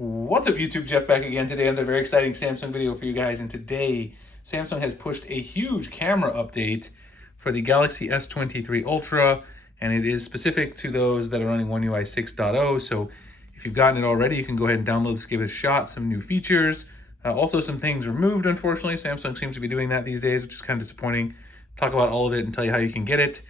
What's up YouTube, Jeff back again. Today I have a very exciting Samsung video for you guys, and today Samsung has pushed a huge camera update for the Galaxy S23 Ultra, and it is specific to those that are running One UI 6.0. So if you've gotten it already, you can go ahead and download this, give it a shot. Some new features, also some things removed, unfortunately. Samsung seems to be doing that these days, which is kind of disappointing. Talk about all of it and tell you how you can get it.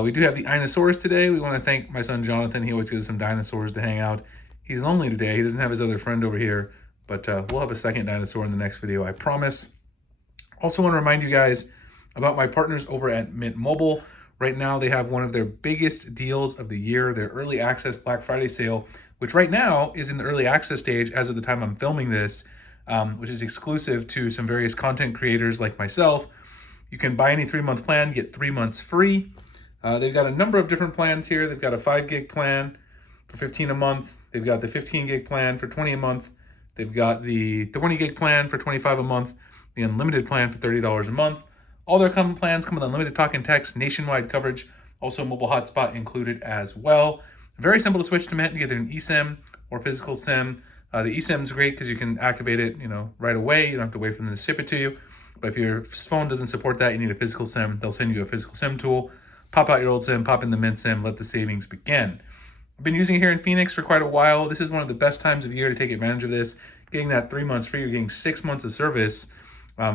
We do have the dinosaurs today. We want to thank my son Jonathan. He always gives us some dinosaurs to hang out. He's lonely today. He doesn't have his other friend over here, but we'll have a second dinosaur in the next video, I promise. Also want to remind you guys about my partners over at Mint Mobile. Right now, they have one of their biggest deals of the year, their early access Black Friday sale, which right now is in the early access stage as of the time I'm filming this, which is exclusive to some various content creators like myself. You can buy any 3-month plan, get 3 months free. They've got a number of different plans here. They've got a 5 gig plan for $15 a month. They've got the 15 gig plan for $20 a month. They've got the 20 gig plan for $25 a month, the unlimited plan for $30 a month. All their common plans come with unlimited talk and text, nationwide coverage, also mobile hotspot included as well. Very simple to switch to Mint, either an eSIM or physical SIM. The eSIM is great because you can activate it, right away. You don't have to wait for them to ship it to you. But if your phone doesn't support that, you need a physical SIM. They'll send you a physical SIM tool. Pop out your old SIM, pop in the Mint SIM, let the savings begin. I've been using it here in Phoenix for quite a while. This is one of the best times of year to take advantage of this. Getting that 3 months free, you're getting 6 months of service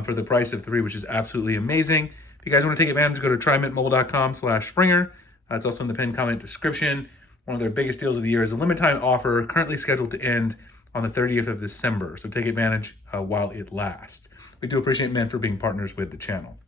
for the price of 3, which is absolutely amazing. If you guys want to take advantage, go to trymintmobile.com/Springer. It's also in the pinned comment description. One of their biggest deals of the year is a limited time offer currently scheduled to end on the 30th of December. So take advantage while it lasts. We do appreciate Mint for being partners with the channel.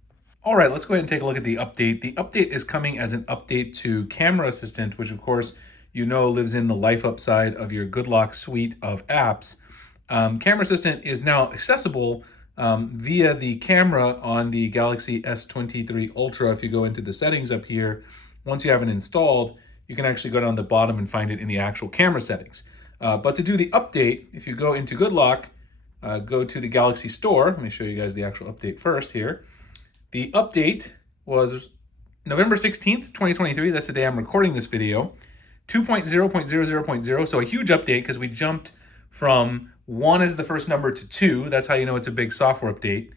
All right, let's go ahead and take a look at the update. The update is coming as an update to Camera Assistant, which of course, lives in the Life Up side of your Good Lock suite of apps. Camera Assistant is now accessible via the camera on the Galaxy S23 Ultra. If you go into the settings up here, once you have it installed, you can actually go down the bottom and find it in the actual camera settings. But to do the update, if you go into Good Lock, go to the Galaxy Store. Let me show you guys the actual update first here. The update was November 16th, 2023. That's the day I'm recording this video. 2.0.00.0, so a huge update because we jumped from 1 as the first number to 2. That's how you know it's a big software update.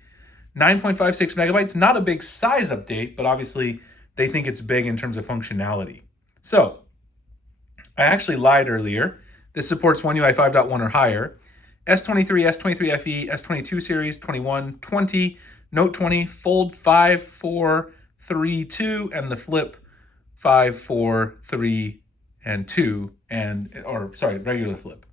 9.56 megabytes, not a big size update, but obviously they think it's big in terms of functionality. So I actually lied earlier. This supports One UI 5.1 or higher. S23, S23 FE, S22 series, 21, 20, Note 20, Fold 5, 4, 3, 2, and the Flip 5, 4, 3, and 2, regular Flip.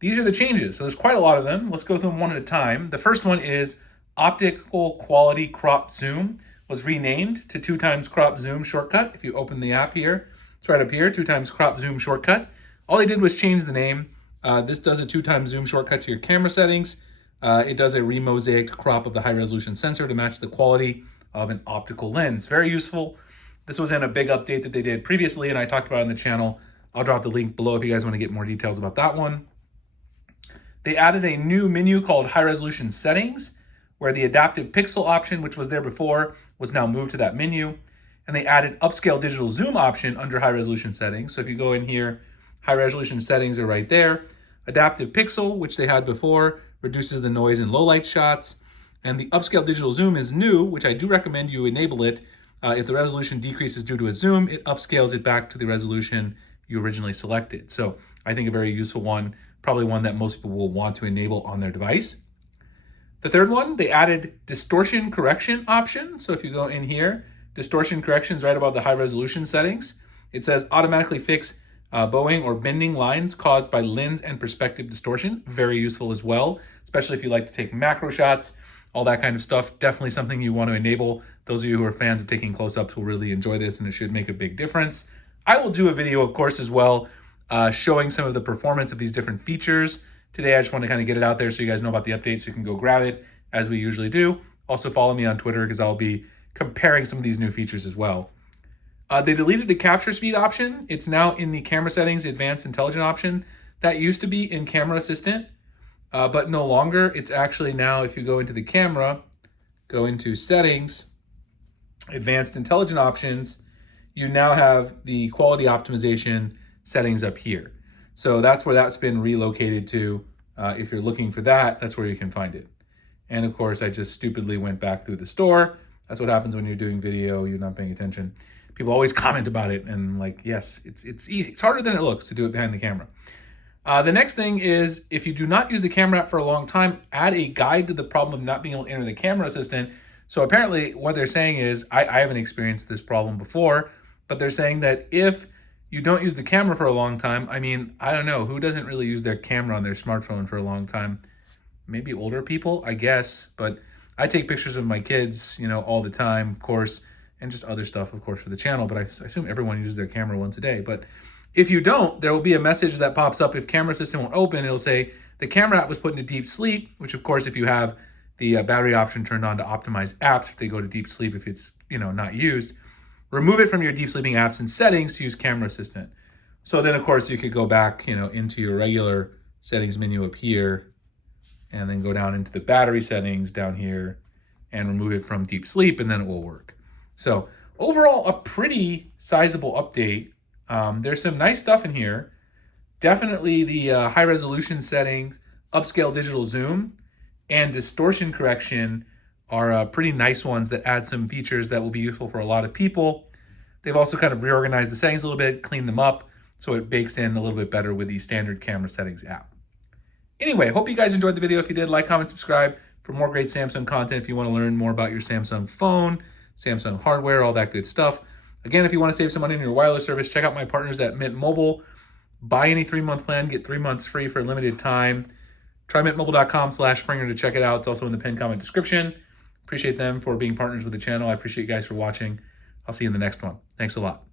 These are the changes. So there's quite a lot of them. Let's go through them one at a time. The first one is optical quality crop zoom was renamed to 2x crop zoom shortcut. If you open the app here, it's right up here, 2x crop zoom shortcut. All they did was change the name. This does a 2x zoom shortcut to your camera settings. It does a remosaic crop of the high resolution sensor to match the quality of an optical lens. Very useful. This was in a big update that they did previously, and I talked about it on the channel. I'll drop the link below if you guys want to get more details about that one. They added a new menu called High Resolution Settings, where the adaptive pixel option, which was there before, was now moved to that menu. And they added upscale digital zoom option under High Resolution Settings. So if you go in here, High Resolution Settings are right there. Adaptive pixel, which they had before, reduces the noise in low light shots. And the upscale digital zoom is new, which I do recommend you enable it. If the resolution decreases due to a zoom, it upscales it back to the resolution you originally selected. So I think a very useful one, probably one that most people will want to enable on their device. The third one, they added distortion correction option. So if you go in here, distortion correction is right above the high resolution settings. It says automatically fix bowing or bending lines caused by lens and perspective distortion. Very useful as well, especially if you like to take macro shots, all that kind of stuff. Definitely something you want to enable. Those of you who are fans of taking close-ups will really enjoy this, and it should make a big difference. I will do a video, of course, as well, showing some of the performance of these different features. Today, I just want to kind of get it out there so you guys know about the update so you can go grab it as we usually do. Also follow me on Twitter because I'll be comparing some of these new features as well. They deleted the capture speed option. It's now in the camera settings advanced intelligent option. That used to be in Camera Assistant, but no longer. It's actually now, if you go into the camera, go into settings, advanced intelligent options, you now have the quality optimization settings up here. So that's where that's been relocated to. If you're looking for that, that's where you can find it. And of course, I just stupidly went back through the store. That's what happens when you're doing video, you're not paying attention. People always comment about it, and like, yes, it's easy. It's harder than it looks to do it behind the camera. The next thing is, if you do not use the camera app for a long time, add a guide to the problem of not being able to enter the camera assistant. So apparently what they're saying is, I haven't experienced this problem before, but they're saying that if you don't use the camera for a long time, I mean, I don't know, who doesn't really use their camera on their smartphone for a long time? Maybe older people, I guess, but I take pictures of my kids, you know, all the time, of course, and just other stuff, of course, for the channel, but I assume everyone uses their camera once a day. But if you don't, there will be a message that pops up. If camera assistant won't open, it'll say the camera app was put into deep sleep, which of course, if you have the battery option turned on to optimize apps, if they go to deep sleep, if it's, you know, not used, remove it from your deep sleeping apps and settings to use camera assistant. So then of course you could go back, you know, into your regular settings menu up here and then go down into the battery settings down here and remove it from deep sleep, and then it will work. So overall, a pretty sizable update. There's some nice stuff in here. Definitely the high resolution settings, upscale digital zoom, and distortion correction are pretty nice ones that add some features that will be useful for a lot of people. They've also kind of reorganized the settings a little bit, cleaned them up, so it bakes in a little bit better with the standard camera settings app. Anyway, hope you guys enjoyed the video. If you did, like, comment, subscribe for more great Samsung content. If you want to learn more about your Samsung phone, Samsung hardware, all that good stuff. Again, if you want to save some money on your wireless service, check out my partners at Mint Mobile. Buy any 3-month plan, get 3 months free for a limited time. Try mintmobile.com/Springer to check it out. It's also in the pinned comment description. Appreciate them for being partners with the channel. I appreciate you guys for watching. I'll see you in the next one. Thanks a lot.